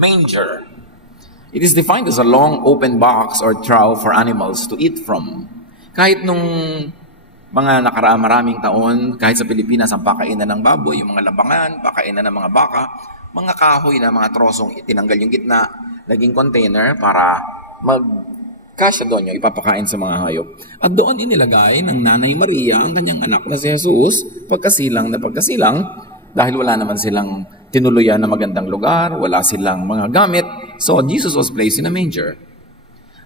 Manger. It is defined as a long open box or trough for animals to eat from. Kahit nung mga nakaraang maraming taon, kahit sa Pilipinas ang pakainan ng baboy, yung mga labangan, pakainan ng mga baka, mga kahoy na mga trosong itinanggal yung gitna, naging container para magkasya doon yung ipapakain sa mga hayop. At doon inilagay ng Nanay Maria ang kanyang anak na si Jesus, pagkasilang, dahil wala naman silang tinuluyan na magandang lugar, wala silang mga gamit. So Jesus was placed in a manger.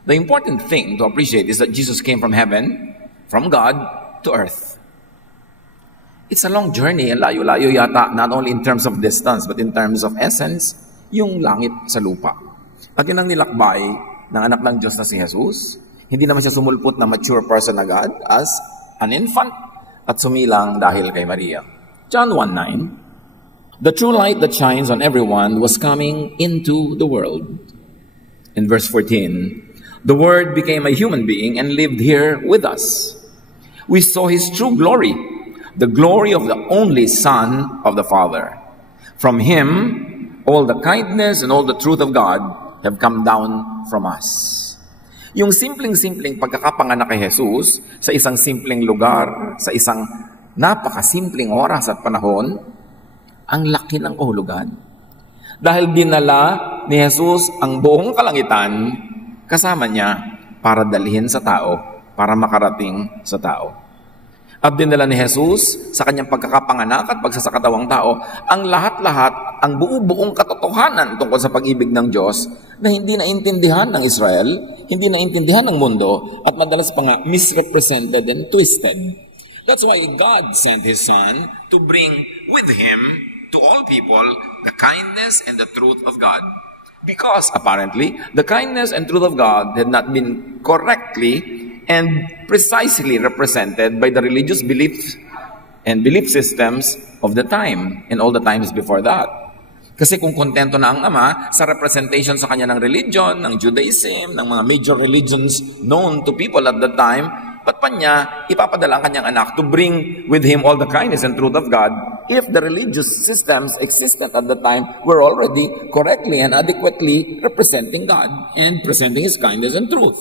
The important thing to appreciate is that Jesus came from heaven, from God, to earth. It's a long journey, layo-layo yata, not only in terms of distance, but in terms of essence, yung langit sa lupa. At yun ang nilakbay ng anak ng Diyos na si Jesus. Hindi naman siya sumulpot na mature person agad as an infant at sumilang dahil kay Maria. John 1:9, the true light that shines on everyone was coming into the world. In verse 14, the Word became a human being and lived here with us. We saw His true glory, the glory of the only Son of the Father. From Him, all the kindness and all the truth of God have come down from us. Yung simpleng-simpleng pagkakapanganak kay Jesus sa isang simpleng lugar, sa isang napakasimpleng oras at panahon, ang laki ng kahulugan. Dahil dinala ni Jesus ang buong kalangitan kasama niya para dalhin sa tao, para makarating sa tao. At dinala ni Jesus sa kanyang pagkakapanganak at pagsasakatawang tao ang lahat-lahat, ang buong katotohanan tungkol sa pag-ibig ng Diyos na hindi naintindihan ng Israel, hindi naintindihan ng mundo, at madalas pa nga misrepresented and twisted. That's why God sent His Son to bring with Him to all people the kindness and the truth of God. Because apparently, the kindness and truth of God had not been correctly and precisely represented by the religious beliefs and belief systems of the time and all the times before that. Kasi kung kontento na ang Ama sa representation sa kanya ng religion, ng Judaism, ng mga major religions known to people at that time, ba't pa niya ipapadala ang kanyang anak to bring with Him all the kindness and truth of God if the religious systems existent at the time were already correctly and adequately representing God and presenting His kindness and truth?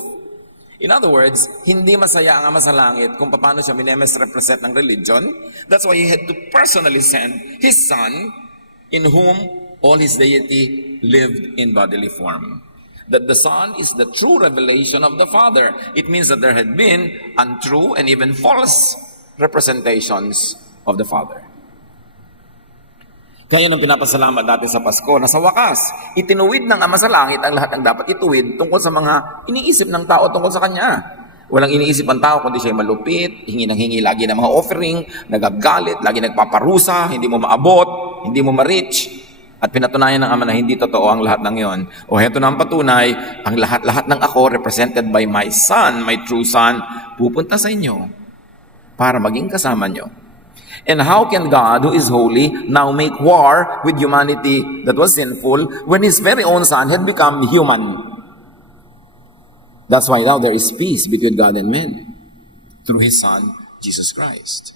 In other words, hindi masaya ang Ama sa langit kung paano siya minemisrepresent ng religion. That's why He had to personally send His Son, in whom all His deity lived in bodily form. That the Son is the true revelation of the Father. It means that there had been untrue and even false representations of the Father. Kaya nang pinapasalamat natin sa Pasko na sa wakas, itinuwid ng Ama sa langit ang lahat ng dapat ituwid tungkol sa mga iniisip ng tao tungkol sa Kanya. Walang iniisip ang tao kundi siya malupit, hingi ng hingi lagi ng mga offering, nagagalit, lagi nagpaparusa, hindi mo maabot, hindi mo ma-reach. At pinatunayan ng Ama na hindi totoo ang lahat ng yon. O heto na ang patunay, ang lahat-lahat ng ako represented by my Son, my true Son, pupunta sa inyo para maging kasama nyo. And how can God, who is holy, now make war with humanity that was sinful when His very own Son had become human? That's why now there is peace between God and men through His Son, Jesus Christ.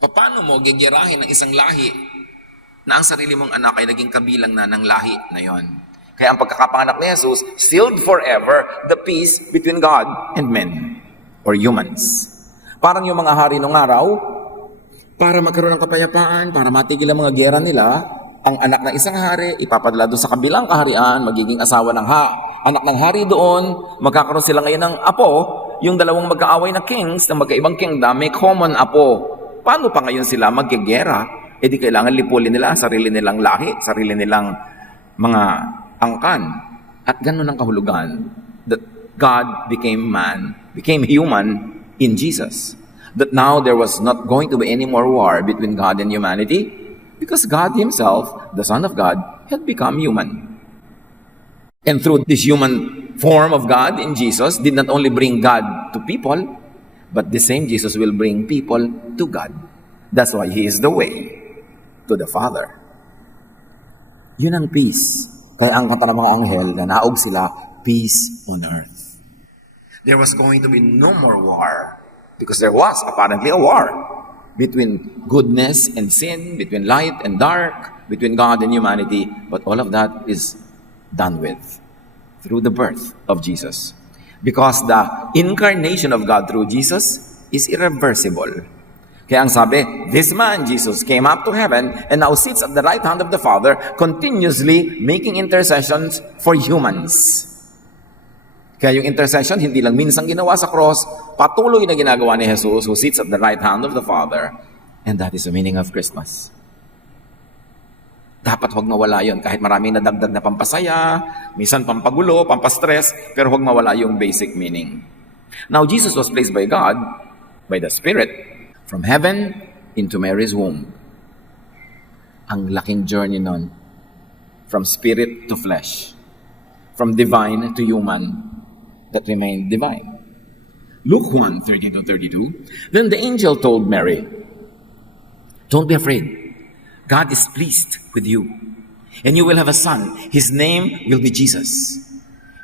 Paano mo gigirahin ng isang lahi na ang sarili mong anak ay naging kabilang na ng lahi na yon? Kaya ang pagkakapanganak ni Jesus sealed forever the peace between God and men or humans. Parang yung mga hari nung araw, para magkaroon ng kapayapaan, para matigil ang mga giyera nila, ang anak ng isang hari, ipapadala doon sa kabilang kaharian, magiging asawa ng anak ng hari doon, magkakaroon sila ngayon ng apo, yung dalawang magkaaway na kings, na magkaibang kingdom, may common apo. Paano pa ngayon sila magkigera? E di kailangan lipulin nila sarili nilang lahi, sarili nilang mga angkan. At ganun ang kahulugan, that God became man, became human in Jesus. That now there was not going to be any more war between God and humanity because God Himself, the Son of God, had become human. And through this human form of God in Jesus did not only bring God to people, but the same Jesus will bring people to God. That's why He is the way to the Father. Yun ang peace. Kaya ang kanta ng mga anghel na naog sila, peace on earth. There was going to be no more war. Because there was apparently a war between goodness and sin, between light and dark, between God and humanity. But all of that is done with through the birth of Jesus. Because the incarnation of God through Jesus is irreversible. Kaya ang sabi, this man, Jesus, came up to heaven and now sits at the right hand of the Father, continuously making intercessions for humans. Kaya yung intercession, hindi lang minsan ginawa sa cross, patuloy na ginagawa ni Jesus who sits at the right hand of the Father. And that is the meaning of Christmas. Dapat huwag mawala yun. Kahit maraming nadagdag na pampasaya, minsan pampagulo, pampastress, pero huwag mawala yung basic meaning. Now, Jesus was placed by God, by the Spirit, from heaven into Mary's womb. Ang laking journey nun. From spirit to flesh. From divine to human that remained divine. Luke 1:30-32. Then the angel told Mary, don't be afraid. God is pleased with you. And you will have a son. His name will be Jesus.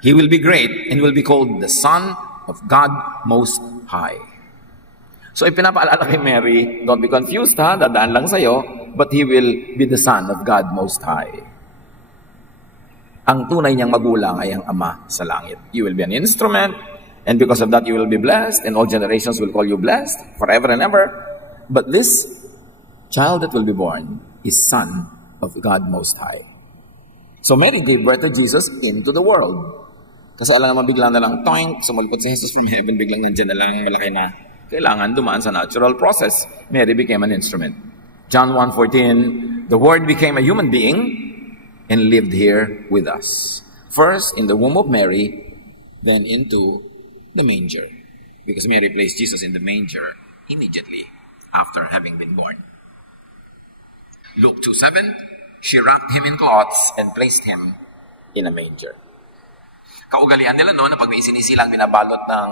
He will be great and will be called the Son of God Most High. So ipinapaalala kay Mary, don't be confused ha, dadaan lang sa'yo, but He will be the Son of God Most High. Ang tunay niyang magulang ay ang Ama sa langit. You will be an instrument, and because of that you will be blessed, and all generations will call you blessed forever and ever. But this child that will be born is Son of God Most High. So Mary gave birth to Jesus into the world. Kasi alam naman biglang na lang, toink, sumulpot si Jesus from heaven, biglang nandiyan na lang malaki na. Kailangan dumaan sa natural process. Mary became an instrument. John 1:14, the Word became a human being and lived here with us. First in the womb of Mary, then into the manger. Because Mary placed Jesus in the manger immediately after having been born. Luke 2:7, she wrapped him in cloths and placed him in a manger. Kaugalian nila no, na pag may isinisilang binabalot ng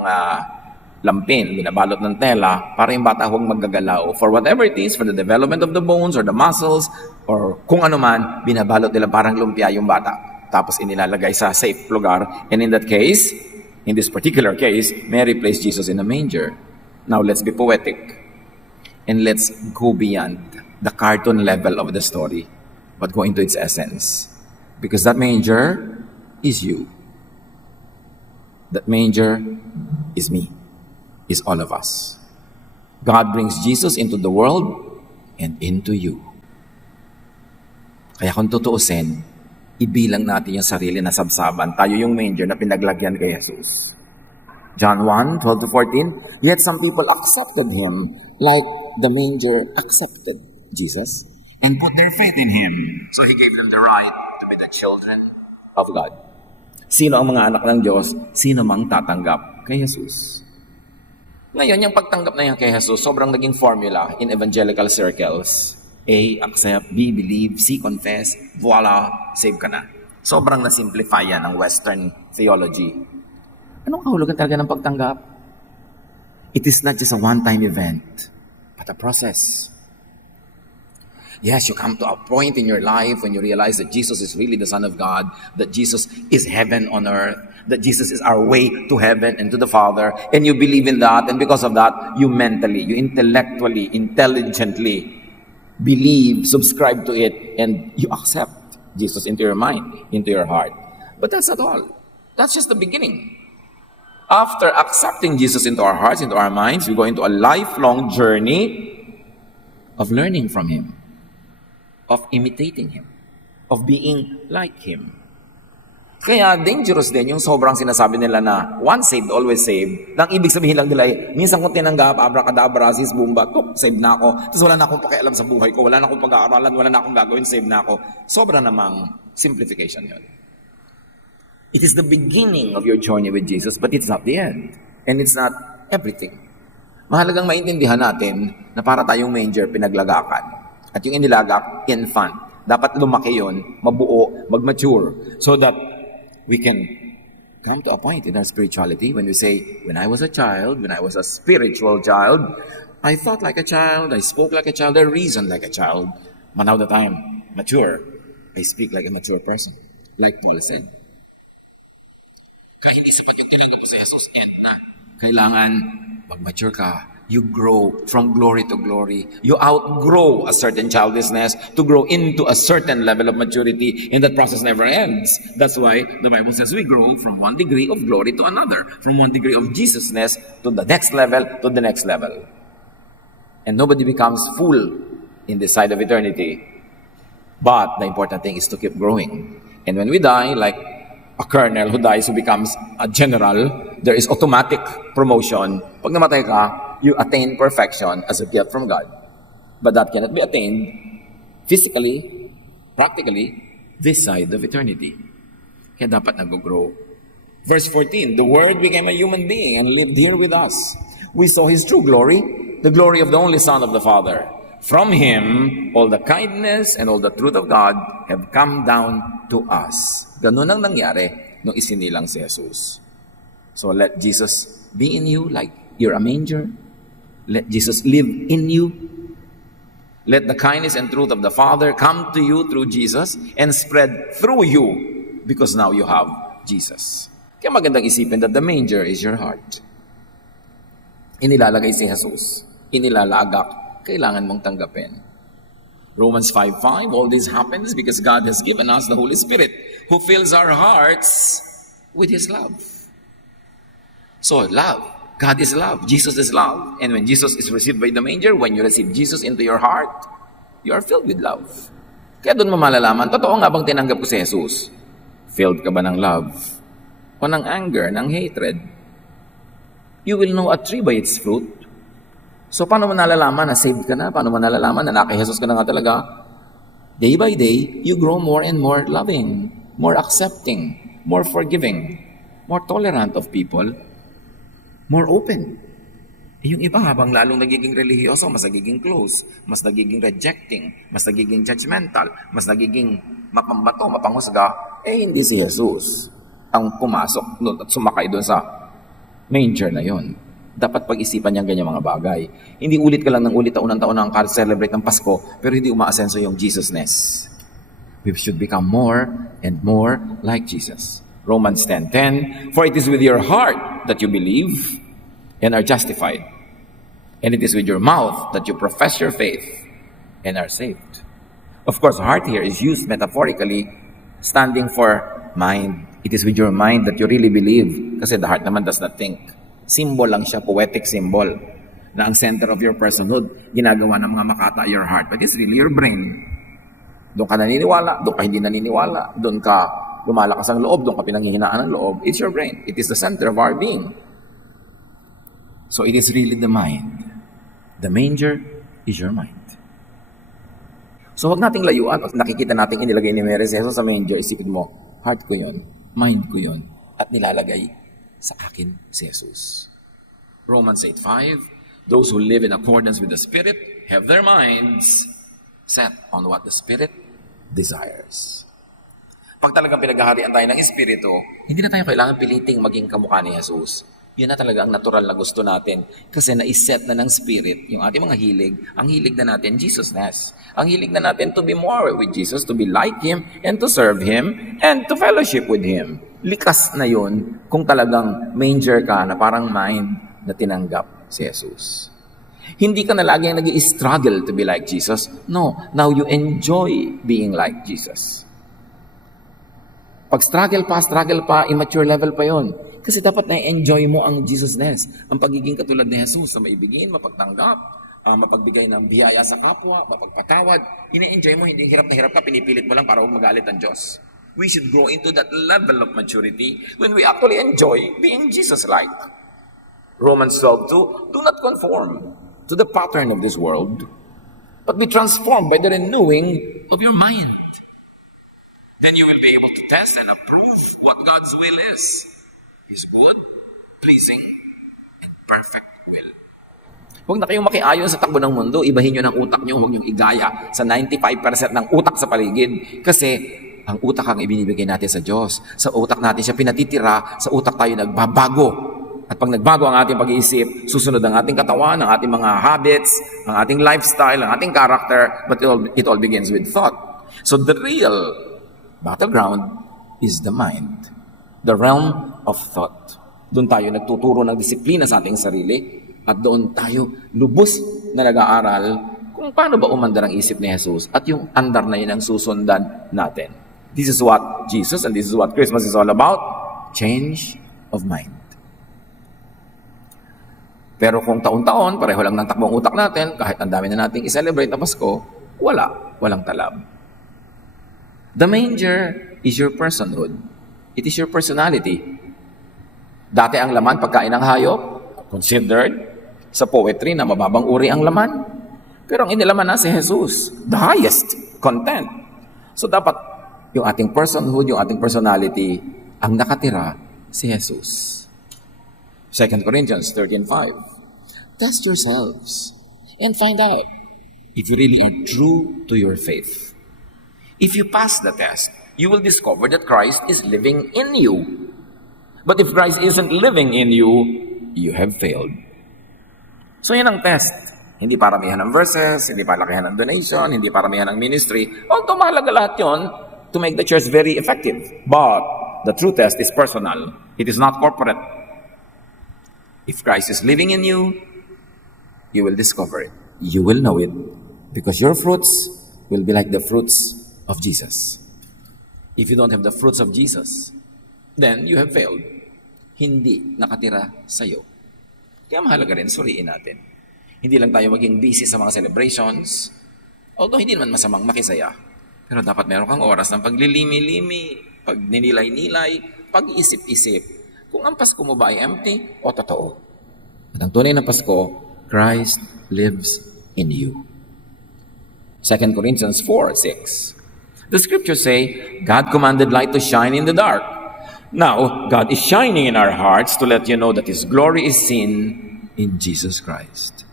lampin, binabalot ng tela, para yung bata huwag maggagalaw. For whatever it is, for the development of the bones or the muscles, or kung ano man, binabalot nila parang lumpia yung bata. Tapos inilalagay sa safe lugar. And in that case, in this particular case, Mary placed Jesus in a manger. Now let's be poetic. And let's go beyond the cartoon level of the story, but go into its essence. Because that manger is you. That manger is me. Is all of us. God brings Jesus into the world and into you. Kaya kung tutuusin, ibilang natin yung sarili na sabsaban. Tayo yung manger na pinaglagyan kay Jesus. John 1:12-14, yet some people accepted Him like the manger accepted Jesus and put their faith in Him. So He gave them the right to be the children of God. Sino ang mga anak ng Diyos? Sino mang tatanggap kay Jesus? Ngayon, yung pagtanggap na yan kay Jesus, sobrang naging formula in evangelical circles. A, accept. B, believe. C, confess. Voila, save ka na. Sobrang na-simplify yan ng Western theology. Anong kahulugan talaga ng pagtanggap? It is not just a one-time event, but a process. Yes, you come to a point in your life when you realize that Jesus is really the Son of God, that Jesus is heaven on earth, that Jesus is our way to heaven and to the Father, and you believe in that, and because of that, you mentally, you intellectually, intelligently believe, subscribe to it, and you accept Jesus into your mind, into your heart. But that's not all. That's just the beginning. After accepting Jesus into our hearts, into our minds, we go into a lifelong journey of learning from Him, of imitating Him, of being like Him. Kaya dangerous din yung sobrang sinasabi nila na once saved, always saved. Nang ibig sabihin lang nila minsan kong tinanggap, abracadabra, sis, bumba, save na ako. Tapos wala na akong pakialam sa buhay ko, wala na akong pag-aaralan, wala na akong gagawin, save na ako. Sobra namang simplification yun. It is the beginning of your journey with Jesus, but it's not the end. And it's not everything. Mahalagang maintindihan natin na para tayong manger pinaglagakan. At yung inilagak, infant. Dapat lumaki yun, mabuo, mag-mature, so that we can come to a point in our spirituality when we say, when I was a child, when I was a spiritual child, I thought like a child, I spoke like a child, I reasoned like a child. But now that I'm mature, I speak like a mature person. Like Paul said. Kaya hindi sapat yung tinanggap sa Jesus, end na. Kailangan mag-mature ka, you grow from glory to glory. You outgrow a certain childishness to grow into a certain level of maturity, and that process never ends. That's why the Bible says we grow from one degree of glory to another, from one degree of Jesusness to the next level to the next level. And nobody becomes full in this side of eternity. But the important thing is to keep growing. And when we die, like a colonel who dies who becomes a general, there is automatic promotion. Pag namatay ka, you attain perfection as a gift from God. But that cannot be attained physically, practically, this side of eternity. Kaya dapat nag-grow. Verse 14, the Word became a human being and lived here with us. We saw His true glory, the glory of the only Son of the Father. From Him, all the kindness and all the truth of God have come down to us. Ganun ang nangyari nung isinilang si Jesus. So let Jesus be in you like you're a manger. Let Jesus live in you. Let the kindness and truth of the Father come to you through Jesus and spread through you because now you have Jesus. Kaya magandang isipin that the manger is your heart. Inilalagay si Jesus. Inilalagak. Kailangan mong tanggapin. Romans 5:5, all this happens because God has given us the Holy Spirit who fills our hearts with His love. So love, God is love, Jesus is love. And when Jesus is received by the manger, when you receive Jesus into your heart, you are filled with love. Kaya doon mo malalaman, totoo nga bang tinanggap ko si Jesus? Filled ka ba ng love? O ng anger, ng hatred? You will know a tree by its fruit. So, paano mo nalalaman na saved ka na? Paano mo nalalaman na naki Jesus ka na nga talaga? Day by day, you grow more and more loving, more accepting, more forgiving, more tolerant of people, more open. Yung iba, habang lalong nagiging religyoso, mas nagiging close, mas nagiging rejecting, mas nagiging judgmental, mas nagiging mapambato, mapanghusga, hindi si Jesus ang pumasok doon at sumakay doon sa manger na yon. Dapat pag-isipan niyang ganyan mga bagay. Hindi ulit ka lang ng ulit taon-taon ang celebrate ng Pasko, pero hindi umaasenso yung Jesusness. We should become more and more like Jesus. Romans 10:10, for it is with your heart that you believe and are justified, and it is with your mouth that you profess your faith and are saved. Of course, heart here is used metaphorically, standing for mind. It is with your mind that you really believe, kasi the heart naman does not think. Symbol lang siya, poetic symbol, na ang center of your personhood, ginagawa ng mga makata your heart, but it's really your brain. Doon ka naniniwala, doon ka hindi naniniwala, doon ka lumalakas ang loob, doon ka pinanghihinaan ng loob. It's your brain. It is the center of our being. So it is really the mind. The manger is your mind. So huwag nating layuan. Pag nakikita natin inilagay ni Mary si Jesus sa manger, isipin mo, heart ko yun, mind ko yun, at nilalagay sa akin si Jesus. Romans 8:5, those who live in accordance with the Spirit have their minds set on what the Spirit desires. Pag talagang pinaghaharian tayo ng Espiritu, hindi na tayo kailangan piliting maging kamukha ni Jesus. Yun na talaga ang natural na gusto natin kasi na-set na ng Spirit yung ating mga hilig. Ang hilig na natin, Jesusness. Ang hilig na natin to be more with Jesus, to be like Him, and to serve Him, and to fellowship with Him. Likas na yun kung talagang manger ka na parang mind na tinanggap si Jesus. Hindi ka na lagi nag-i-struggle to be like Jesus. No, now you enjoy being like Jesus. Pag struggle pa, immature level pa yon. Kasi dapat na-enjoy mo ang Jesusness, ang pagiging katulad ni Jesus, na maibigin, mapagtanggap, mapagbigay ng biyaya sa kapwa, mapagpatawad. Ina-enjoy mo, hindi hirap na hirap ka, pinipilit mo lang para huwag magalit ang Diyos. We should grow into that level of maturity when we actually enjoy being Jesus-like. Romans 12:2, do not conform to the pattern of this world, but be transformed by the renewing of your mind. Then you will be able to test and approve what God's will is. His good, pleasing, and perfect will. Huwag na kayong makiayon sa takbo ng mundo. Ibahin nyo ng utak nyo. Huwag nyo igaya sa 95% ng utak sa paligid. Kasi ang utak ang ibinibigay natin sa Diyos. Sa utak natin siya pinatitira. Sa utak tayo nagbabago. At pag nagbago ang ating pag-iisip, susunod ang ating katawan, ang ating mga habits, ang ating lifestyle, ang ating character. But it all begins with thought. So the real battleground is the mind. The realm of thought. Doon tayo nagtuturo ng disiplina sa ating sarili. At doon tayo lubos na nag-aaral kung paano ba umandar ang isip ni Jesus at yung andar na yun ang susundan natin. This is what Jesus and this is what Christmas is all about. Change of mind. Pero kung taon-taon, pareho lang ng takbong utak natin, kahit ang dami na nating i-celebrate na Pasko, walang talab. The manger is your personhood. It is your personality. Dati ang laman, pagkain ng hayop, considered sa poetry na mababang uri ang laman. Pero ang inilaman na si Jesus, the highest content. So dapat yung ating personhood, yung ating personality, ang nakatira si Jesus. 2 Corinthians 13:5. Test yourselves and find out if you really are true to your faith. If you pass the test, you will discover that Christ is living in you. But if Christ isn't living in you, you have failed. So yan ang test. Hindi paramihan ng verses, hindi palakihan ng donation, hindi paramihan ng ministry. Although mahalaga lahat yun to make the church very effective. But the true test is personal. It is not corporate. If Christ is living in you, you will discover it. You will know it because your fruits will be like the fruits of Jesus. If you don't have the fruits of Jesus, then you have failed. Hindi nakatira sa'yo. Kaya mahalaga rin, suriin natin. Hindi lang tayo maging busy sa mga celebrations, although hindi naman masamang makisaya. Pero dapat meron kang oras ng paglilimi-limi, pagninilay-nilay, pag-isip-isip. Kung ang Pasko mo ba ay empty o totoo. At ang tunay na Pasko, Christ lives in you. 2 Corinthians 4:6. The scriptures say, God commanded light to shine in the dark. Now, God is shining in our hearts to let you know that His glory is seen in Jesus Christ.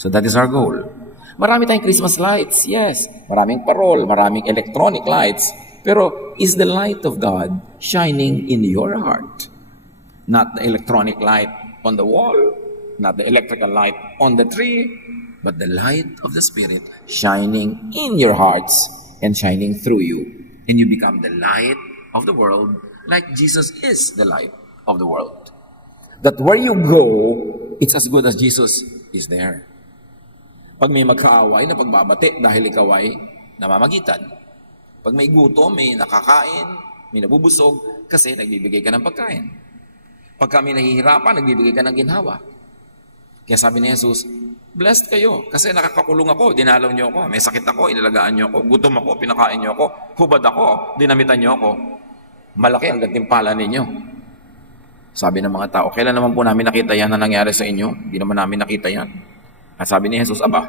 So that is our goal. Marami tayong Christmas lights, yes. Maraming parol, maraming electronic lights. Pero is the light of God shining in your heart? Not the electronic light on the wall, not the electrical light on the tree, but the light of the Spirit shining in your hearts and shining through you. And you become the light of the world like Jesus is the light of the world. That where you go, it's as good as Jesus is there. Pag may magkaaway na pagbabati dahil ikaw ay namamagitan. Pag may gutom, may nakakain, may nabubusog, kasi nagbibigay ka ng pagkain. Pag kami nahihirapan, nagbibigay ka ng ginhawa. Kaya sabi ni Jesus, blessed kayo kasi nakakakulong ako, dinalaw niyo ako, may sakit ako, inalagaan niyo ako, gutom ako, pinakain niyo ako, hubad ako, dinamitan niyo ako. Malaki ang gantimpala ninyo. Sabi ng mga tao, kailan naman po namin nakita yan na nangyari sa inyo? Hindi naman namin nakita yan. At sabi ni Jesus, aba,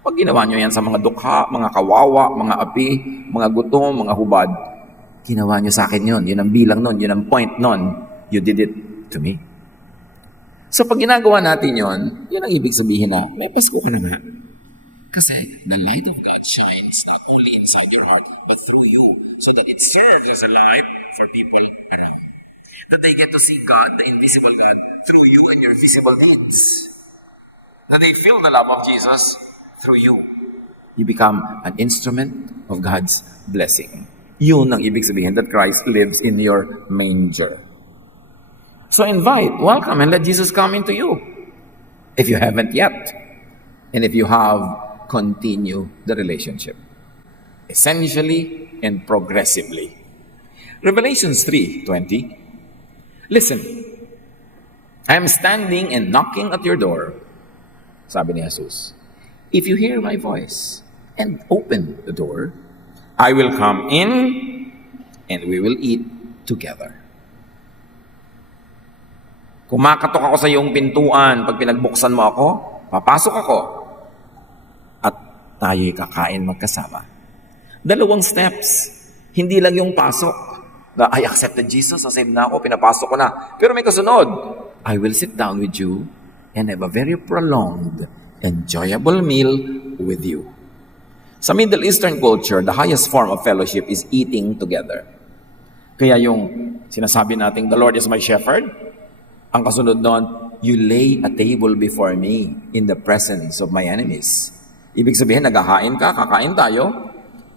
pag ginawa niyo yan sa mga dukha, mga kawawa, mga api, mga gutom, mga hubad, ginawa niyo sa akin yun. Yun ang bilang nun, yun ang point nun. You did it to me. So pag ginagawa natin yun, yun ang ibig sabihin na, may Pasko ka na nga. Kasi the light of God shines not only inside your heart, but through you, so that it serves as a light for people around. That they get to see God, the invisible God, through you and your visible deeds. That they feel the love of Jesus through you. You become an instrument of God's blessing. Yun ang ibig sabihin that Christ lives in your manger. So invite, welcome, and let Jesus come into you. If you haven't yet. And if you have, continue the relationship. Essentially and progressively. Revelations 3:20. Listen, I am standing and knocking at your door. Sabi ni Jesus, if you hear my voice and open the door, I will come in and we will eat together. Kumakatok ako sa iyong pintuan. Pag pinagbuksan mo ako, papasok ako. At tayo'y kakain magkasama. Dalawang steps. Hindi lang yung pasok. I accepted Jesus, saved na ako, pinapasok ko na. Pero may kasunod. I will sit down with you and have a very prolonged, enjoyable meal with you. Sa Middle Eastern culture, the highest form of fellowship is eating together. Kaya yung sinasabi nating, the Lord is my shepherd, ang kasunod doon, you lay a table before me in the presence of my enemies. Ibig sabihin, naghahain ka, kakain tayo,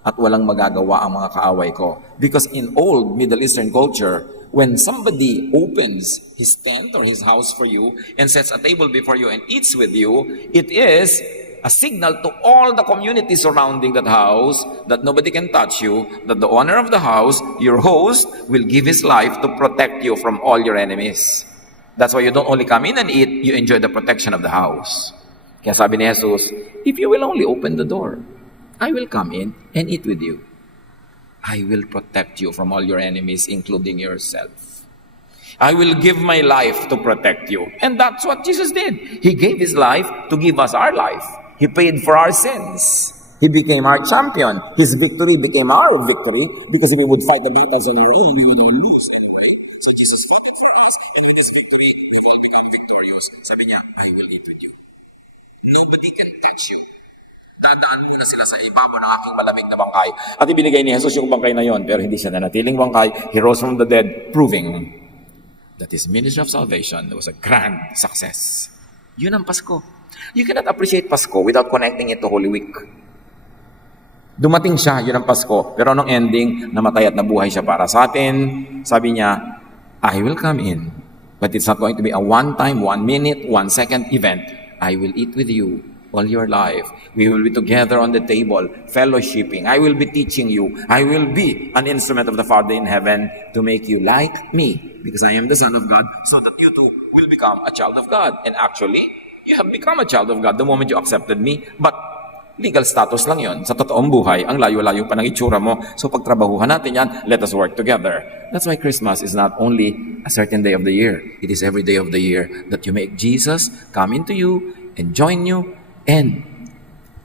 at walang magagawa ang mga kaaway ko. Because in old Middle Eastern culture, when somebody opens his tent or his house for you and sets a table before you and eats with you, it is a signal to all the community surrounding that house that nobody can touch you, that the owner of the house, your host, will give his life to protect you from all your enemies. That's why you don't only come in and eat, you enjoy the protection of the house. Kaya sabi ni Jesus, if you will only open the door, I will come in and eat with you. I will protect you from all your enemies, including yourself. I will give my life to protect you. And that's what Jesus did. He gave His life to give us our life. He paid for our sins. He became our champion. His victory became our victory because if we would fight the battles on our own, we would all lose anyway. So Jesus fought for us. And with His victory, we've all become victorious. Sabi niya, I will eat with you. Nobody can touch you. Dadaan muna sila sa ibabaw ng aking malamig na bangkay. At ibinigay ni Jesus yung bangkay na yon, pero hindi siya nanatiling bangkay. He rose from the dead, proving that His ministry of salvation was a grand success. Yun ang Pasko. You cannot appreciate Pasko without connecting it to Holy Week. Dumating siya, yun ang Pasko. Pero anong ending? Namatay at nabuhay siya para sa atin. Sabi niya, I will come in. But it's not going to be a one-time, 1 minute, 1 second event. I will eat with you all your life. We will be together on the table, fellowshipping. I will be teaching you. I will be an instrument of the Father in heaven to make you like me, because I am the Son of God, so that you too will become a child of God. And actually, you have become a child of God the moment you accepted me. But legal status lang yon. Sa totoong buhay, ang layo-layo pa ng itsura mo. So pagtrabahuhan natin yan, let us work together. That's why Christmas is not only a certain day of the year. It is every day of the year that you make Jesus come into you and join you and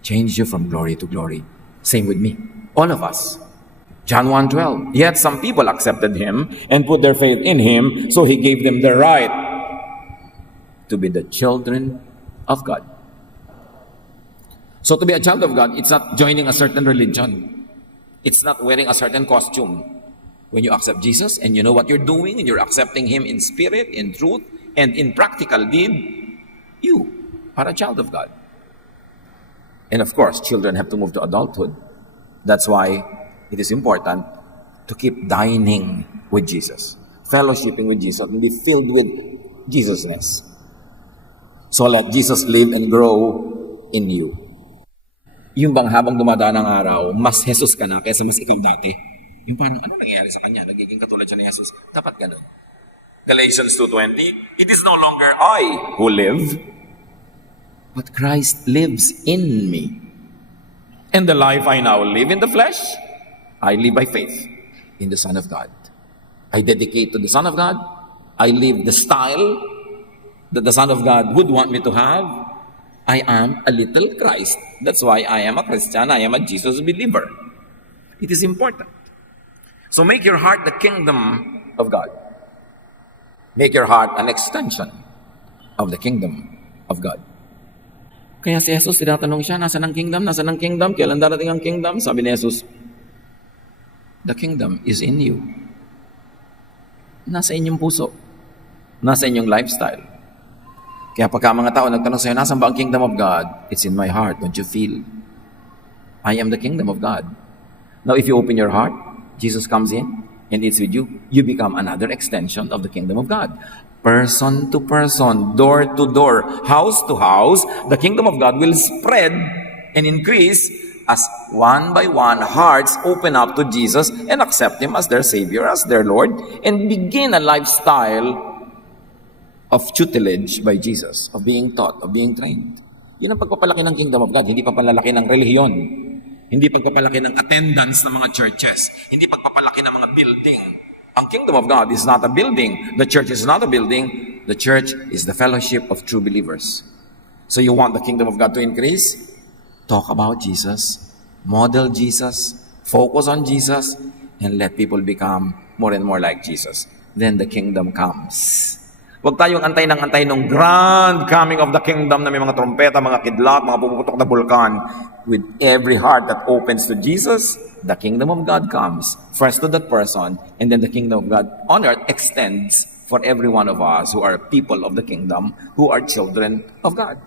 change you from glory to glory. Same with me. All of us. John 1:12. Yet some people accepted Him and put their faith in Him, so He gave them the right to be the children of God. So to be a child of God, it's not joining a certain religion. It's not wearing a certain costume. When you accept Jesus and you know what you're doing and you're accepting Him in spirit, in truth, and in practical deed, you are a child of God. And of course, children have to move to adulthood. That's why it is important to keep dining with Jesus, fellowshipping with Jesus, and be filled with Jesusness. So let Jesus live and grow in you. Yung bang habang dumadaan ang araw, mas Jesus ka na kaysa mas ikaw dati. Yung parang ano nangyayari sa kanya? Nagiging katulad siya ni Jesus. Dapat ganun. Galatians 2:20, it is no longer I who live, but Christ lives in me. And the life I now live in the flesh, I live by faith in the Son of God. I dedicate to the Son of God. I live the style that the Son of God would want me to have. I am a little Christ. That's why I am a Christian. I am a Jesus believer. It is important. So make your heart the kingdom of God. Make your heart an extension of the kingdom of God. Kaya si Jesus, tinatanong siya, nasa ng kingdom? Nasa ng kingdom? Kailan darating ang kingdom? Sabi ni Jesus, the kingdom is in you. Nasa inyong puso. Nasa inyong lifestyle. Kaya pagka mga tao nagtanong sa'yo, nasan ba ang kingdom of God? It's in my heart. Don't you feel? I am the kingdom of God. Now, if you open your heart, Jesus comes in and eats with you. You become another extension of the kingdom of God. Person to person, door to door, house to house, the kingdom of God will spread and increase as one by one hearts open up to Jesus and accept Him as their Savior, as their Lord, and begin a lifestyle of tutelage by Jesus, of being taught, of being trained. Yun ang pagpapalaki ng kingdom of God, hindi pagpapalaki ng relihiyon, hindi pagpapalaki ng attendance ng mga churches, hindi pagpapalaki ng mga building. Ang kingdom of God is not a building. The church is not a building. The church is the fellowship of true believers. So you want the kingdom of God to increase? Talk about Jesus, model Jesus, focus on Jesus, and let people become more and more like Jesus. Then the kingdom comes. Huwag tayong antay ng grand coming of the kingdom na may mga trompeta, mga kidlat, mga pumuputok na bulkan. With every heart that opens to Jesus, the kingdom of God comes. First to that person, and then the kingdom of God on earth extends for every one of us who are people of the kingdom, who are children of God.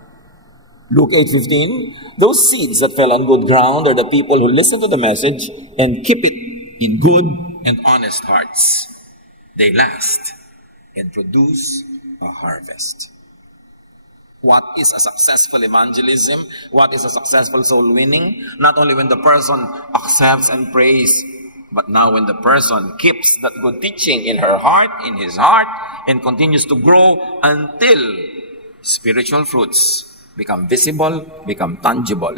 Luke 8:15, those seeds that fell on good ground are the people who listen to the message and keep it in good and honest hearts. They last and produce a harvest. What is a successful evangelism? What is a successful soul winning? Not only when the person accepts and prays, but now when the person keeps that good teaching in her heart, in his heart, and continues to grow until spiritual fruits become visible, become tangible.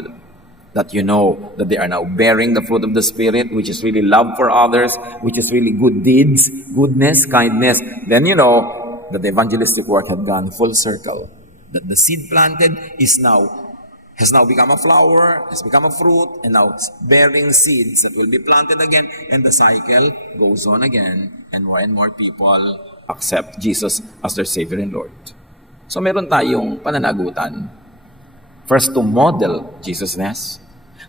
That you know that they are now bearing the fruit of the Spirit, which is really love for others, which is really good deeds, goodness, kindness. Then you know that the evangelistic work had gone full circle. That the seed planted has now become a flower, has become a fruit, and now it's bearing seeds that will be planted again, and the cycle goes on again, and more people accept Jesus as their Savior and Lord. So meron tayong pananagutan. First, to model Jesus-ness,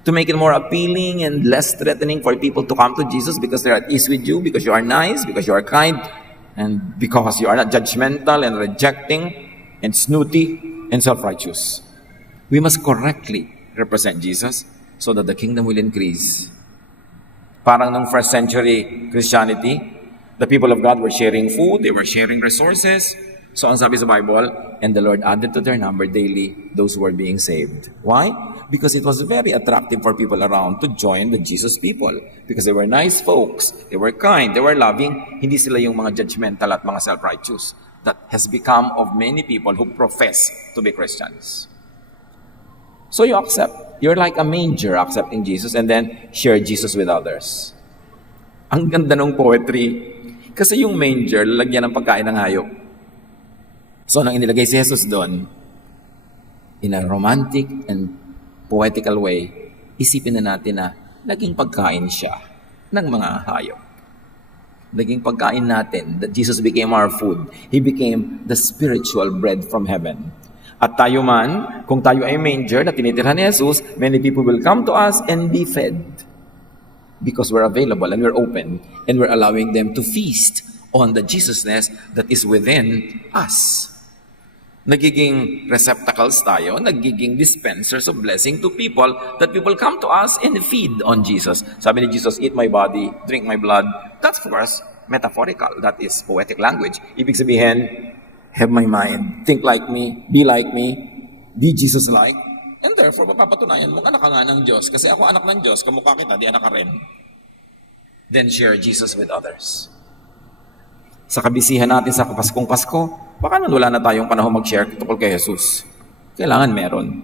to make it more appealing and less threatening for people to come to Jesus because they're at ease with you, because you are nice, because you are kind, and because you are not judgmental and rejecting and snooty and self-righteous. We must correctly represent Jesus so that the kingdom will increase. Parang nung first century Christianity, the people of God were sharing food, they were sharing resources. So ang sabi sa Bible, and the Lord added to their number daily those who were being saved. Why? Because it was very attractive for people around to join the Jesus people. Because they were nice folks, they were kind, they were loving, hindi sila yung mga judgmental at mga self-righteous. That has become of many people who profess to be Christians. So you accept. You're like a manger accepting Jesus and then share Jesus with others. Ang ganda ng poetry. Kasi yung manger, lalagyan ng pagkain ng hayop. So nang inilagay si Jesus doon, in a romantic and poetical way, isipin na natin na naging pagkain siya ng mga hayop. Naging pagkain natin, that Jesus became our food. He became the spiritual bread from heaven. At tayo man, kung tayo ay manger na tinitirhan ni Jesus, many people will come to us and be fed. Because we're available and we're open and we're allowing them to feast on the Jesusness that is within us. Nagiging receptacles tayo, nagiging dispensers of blessing to people, that people come to us and feed on Jesus. Sabi ni Jesus, eat my body, drink my blood. That's of course metaphorical. That is poetic language. Ibig sabihin, have my mind, think like me, be be Jesus-like, and therefore mapapatunayan mo, anak ka nga ng Diyos. Kasi ako anak ng Diyos, kamukha kita, di anak ka rin. Then share Jesus with others. Sa kabisihan natin sa Paskong Pasko, baka nun wala na tayong panahon mag-share tungkol kay Jesus. Kailangan meron.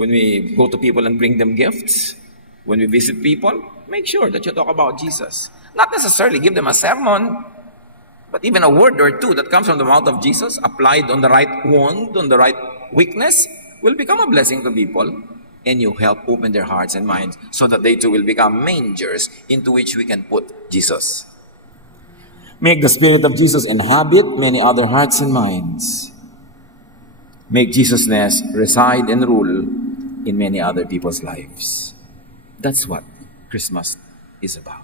When we go to people and bring them gifts, when we visit people, make sure that you talk about Jesus. Not necessarily give them a sermon, but even a word or two that comes from the mouth of Jesus, applied on the right wound, on the right weakness, will become a blessing to people, and you help open their hearts and minds so that they too will become mangers into which we can put Jesus. Make the Spirit of Jesus inhabit many other hearts and minds. Make Jesus-ness reside and rule in many other people's lives. That's what Christmas is about.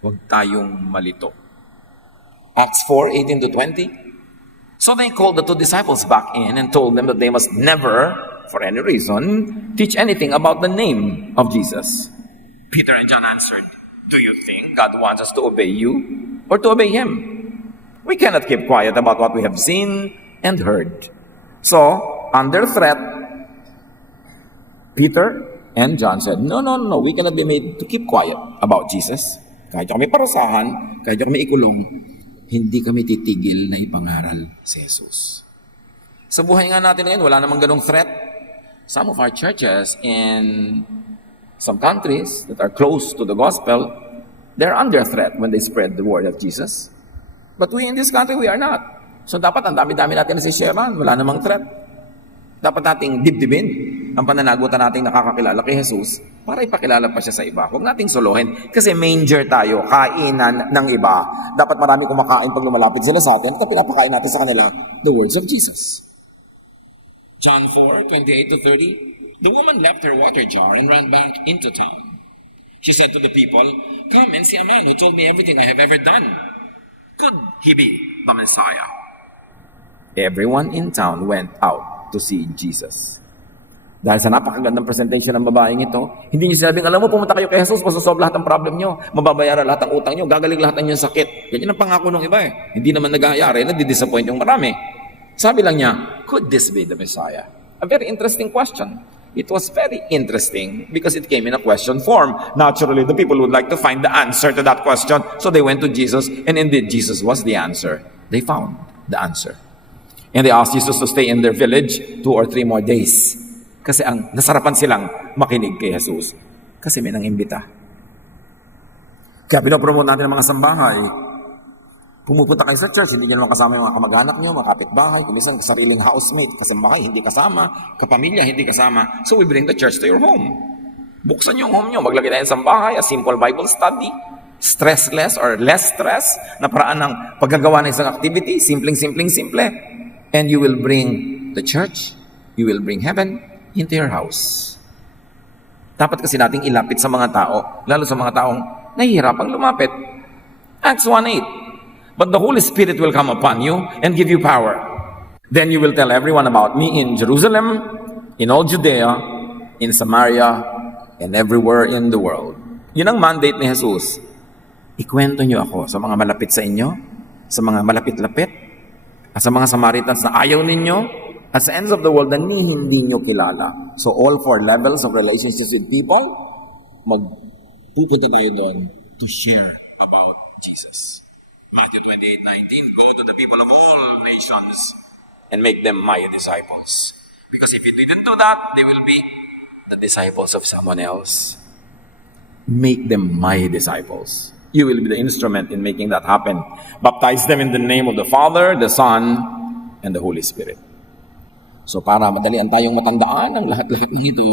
Huwag tayong malito. Acts 4:18-20. So they called the two disciples back in and told them that they must never, for any reason, teach anything about the name of Jesus. Peter and John answered, do you think God wants us to obey you or to obey Him? We cannot keep quiet about what we have seen and heard. So, under threat, Peter and John said, no, we cannot be made to keep quiet about Jesus. Kahit kami parusahan, kahit kami ikulong, hindi kami titigil na ipangaral si Jesus. Sa buhay nga natin ngayon, wala namang ganong threat. Some of our churches in some countries that are close to the gospel, they're under threat when they spread the word of Jesus. But we in this country, we are not. So dapat ang dami-dami natin na sisyaran, wala namang threat. Dapat nating dibdibin ang pananagutan nating nakakakilala kay Jesus para ipakilala pa siya sa iba. Huwag nating solohin. Kasi manger tayo, kainan ng iba. Dapat marami kumakain pag lumalapit sila sa atin at pinapakain natin sa kanila the words of Jesus. John 4:28-30. The woman left her water jar and ran back into town. She said to the people, come and see a man who told me everything I have ever done. Could he be the Messiah? Everyone in town went out to see Jesus. Dahil sa napakagandang presentation ng babaeng ito, hindi niyo sinabing, alam mo, pumunta kayo kay Jesus, masosolve lahat ng problem niyo, mababayaran lahat ng utang niyo, gagaling lahat ng inyong sakit. Yan ang pangako ng iba eh. Hindi naman nag-aayari, nadi-disappoint yung marami. Sabi lang niya, could this be the Messiah? A very interesting question. It was very interesting because it came in a question form. Naturally, the people would like to find the answer to that question. So they went to Jesus, and indeed, Jesus was the answer. They found the answer. And they asked Jesus to stay in their village 2 or 3 more days. Kasi ang nasarapan silang makinig kay Jesus. Kasi may nang-imbita. Kaya pinopromote natin ang mga sambahay. Pumupunta kayo sa church, hindi nyo naman kasama yung mga kamag-anak nyo, mga kapitbahay, kumisan sariling housemate, kasambahay, hindi kasama, kapamilya, hindi kasama. So we bring the church to your home. Buksan yung home nyo, maglagay tayo ng sambahay, a simple Bible study, stressless or less stress, na paraan ng paggagawa ng isang activity, simple. And you will bring the church, you will bring heaven into your house. Dapat kasi nating ilapit sa mga tao, lalo sa mga taong nahihirapang lumapit. Acts 1:8. But the Holy Spirit will come upon you and give you power. Then you will tell everyone about me in Jerusalem, in all Judea, in Samaria, and everywhere in the world. Yun ang mandate ni Jesus. Ikwento niyo ako sa mga malapit sa inyo, sa mga malapit-lapit, at sa mga Samaritans na ayaw ninyo, at sa ends of the world na hindi nyo kilala. So all 4 levels of relationships with people, magpupunta tayo doon to share about Jesus. Matthew 28:19, go to the people of all nations and make them my disciples. Because if you didn't do that, they will be the disciples of someone else. Make them my disciples. You will be the instrument in making that happen. Baptize them in the name of the Father, the Son, and the Holy Spirit. So para madalian tayong matandaan ang lahat-lahat ng ito,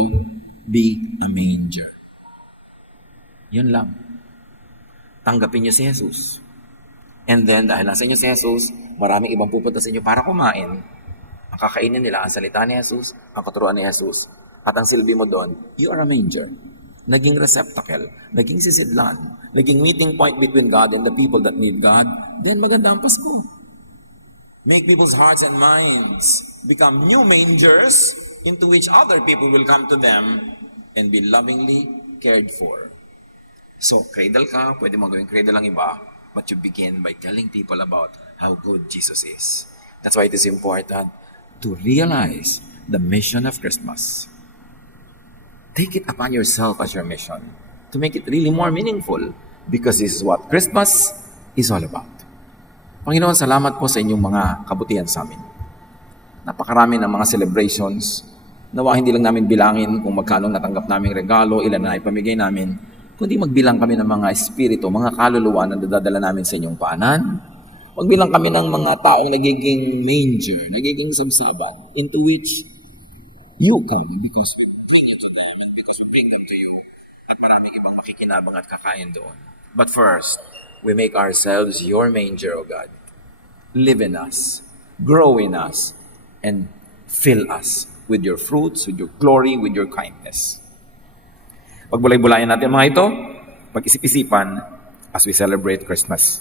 be a manger. Yun lang. Tanggapin niyo si Jesus. And then, dahil nasa inyo si Jesus, maraming ibang pupunta sa inyo para kumain. Ang kakainin nila ang salita ni Jesus, ang katuruan ni Jesus. At ang silbi mo doon, you are a manger. Naging receptacle, naging sisidlan, naging meeting point between God and the people that need God. Then maganda ang Pasko. Make people's hearts and minds become new mangers into which other people will come to them and be lovingly cared for. So, cradle ka, pwede mo gawing cradle ang iba, but you begin by telling people about how good Jesus is. That's why it is important to realize the mission of Christmas. Take it upon yourself as your mission to make it really more meaningful because this is what Christmas is all about. Panginoon, salamat po sa inyong mga kabutihan sa amin. Napakarami ng mga celebrations. Nawa hindi lang namin bilangin kung magkano natanggap naming regalo, ilan na ipamigay namin, kundi magbilang kami ng mga espiritu, mga kaluluwa na dadala namin sa inyong paanan. Magbilang kami ng mga taong nagiging manger, nagiging sabsaban, into which you come because we bring it to them, because we bring them to you. At maraming ibang makikinabang at kakain doon. But first, we make ourselves your manger, O God. Live in us, grow in us, and fill us with your fruits, with your glory, with your kindness. Pagbulay-bulayan natin mga ito, pag-isip-isipan as we celebrate Christmas.